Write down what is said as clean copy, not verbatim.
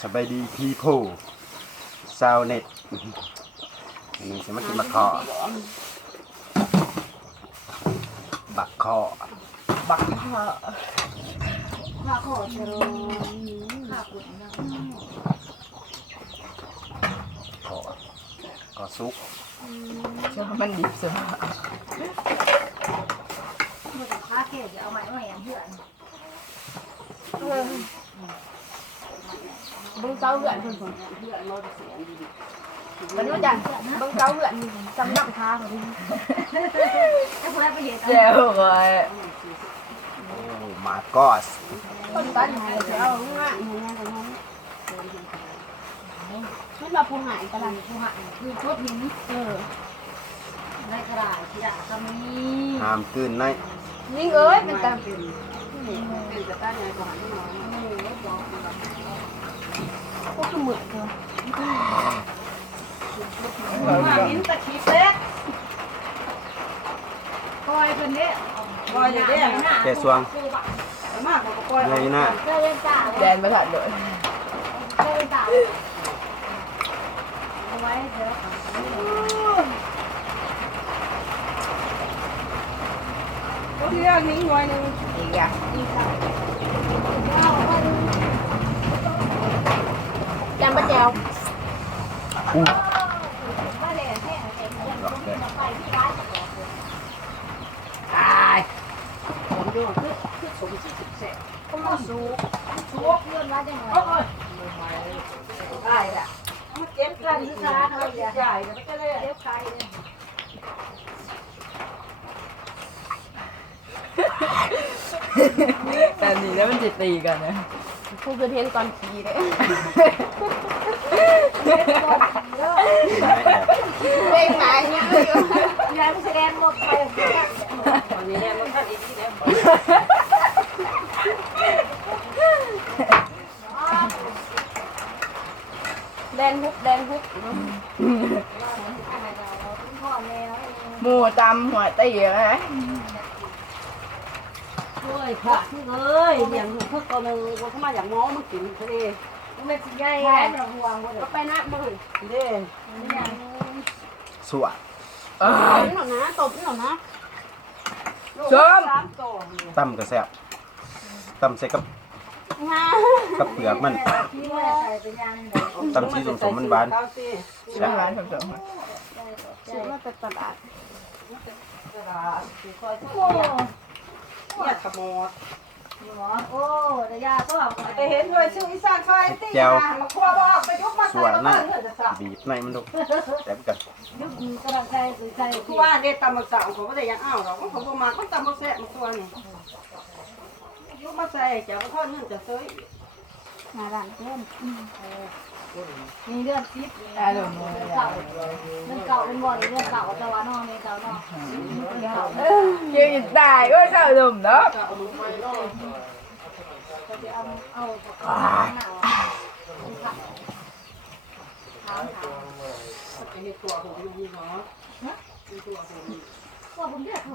สบายดีพี่ผู้ซาวเน็ตอันนี้จะมากินบักคอบักคอ บักข้า ข้าขอเจริญข้าขุดนะ คอก็ซุก เชื่อมันดิบสุด เมื่อข้าเกศจะเอาไม้มาอย่างเพื่อน บึ้งเก้าเหือนคนคน เพื่อนรถเสียดี มันรู้จักบึ้งเก้าเหือนจำนักค้าเขาดิ ถ้าพวกเราไปเยอะ เจ้าเลย โอ้มากอส คนบ้านไหนเจ้าง่าย ไม่มาผู้หายกระดานผู้หายคือชดหินในกระดาษที่ดาษมี ห้ามกืนใน นี่เอ้ยมันแต่ เป็นกระตั้งไงก่อนที่น้องไม่บอก ก็คือเหมือนเธอ มาหินตะขีเล็กคอยเป็นเนี้ยคอยอยู่เนี้ย แกสวง มากกว่าคอย เลยนะ เจ้าเล่นตา แดนประทัดเลย เจ้าเล่นตาเอาไว้เดี๋ยวที่เรื่องนี้หน่อยนึง อีกอ่ะจำปะแจว อู้ ตาย ผมดูคือสมจิตเสร็จ ก็มาสู้ ชัวเพื่อนว่าจังไงได้ละมาเก็บกันที่ร้านเขาใหญ่แล้วก็เลยเก็บใครเนี่ย แต่นี่แล้วมันจะตีกันนะพูดคือเทนก่อนขี่เลย ไหนแอบ เล่นไหนเนี่ย ยายผู้แสดงหมดไปตอนนี้แดงมันก็อีกทีเดียว แดนฮุกแดนฮุก พ่อแม่แล้ว หมูตำหัวตีนะ เฮ้ยผักเอ้ยอย่างเพิ่งตัวนึงว่าเขามาอย่างน้องมันกินทะเลมันไม่สิใหญ่แล้วห่วงก็ไปนักบ่เด้ สวด นี่หรอนะตบนี่หรอนะ ตำกระแซบตำใส่กับเปลือกมันตำชีสมมันบาน ใช่ร้านผมส่งมา ซื้อมาจากตลาด โอ้เนี่ยขโมย โอ้แต่ยาก็ แต่เห็นเลยชื่ออีสานไฟตีนะมาครัวบอกไปยกมา ส ใส่ วด มา นั่ บ้าน นเพื่อนจะสับ บีบในมันดูแซ่บกัน ยุบกระดังใจใจ คือว่าเด็ดตำบักสาวเขาก็ได้ยังอ้าวหรอกเขาบอกมาเขาตำบักแซ่บมาตัวนี่ยกมาใส่จะเอาทอดเงินจะซื้อ มาด่านเพื่อนมีเลือดซิป ได้ลงเลย เก่าเรื่องเก่าเป็นบ่อเรื่องเก่าแต่ว่านอกนี่เก่านอก ยืนตายก็เจ้าหนุ่มเนาะ เอาถาม ไอ้ตัวผมอยู่เนาะตัวผม ว่าผมเรียกเขา